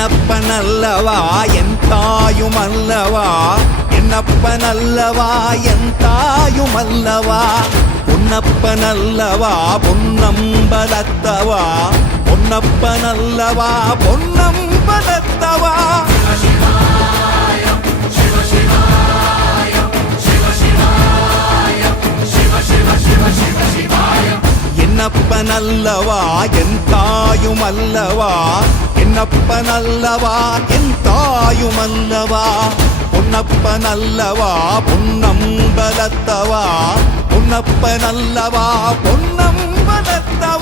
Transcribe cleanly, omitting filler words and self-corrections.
என்னப்பனல்லவா என் தாயுமல்லவா, என்னப்பனல்லவா என் தாயுமல்லவா, பொன்னப்பனல்லவா பொன்னம்பலத்தவா, பொன்னப்பனல்லவா பொன்னம்பலத்தவா. என்னப்பனல்லவா என் தாயுமல்லவா, என்னப்பனல்லவா என் தாயுமல்லவா, பொன்னப்பனல்லவா பொன்னம்பலத்தவா, பொன்னப்பனல்லவா பொன்னம்பலத்தவா.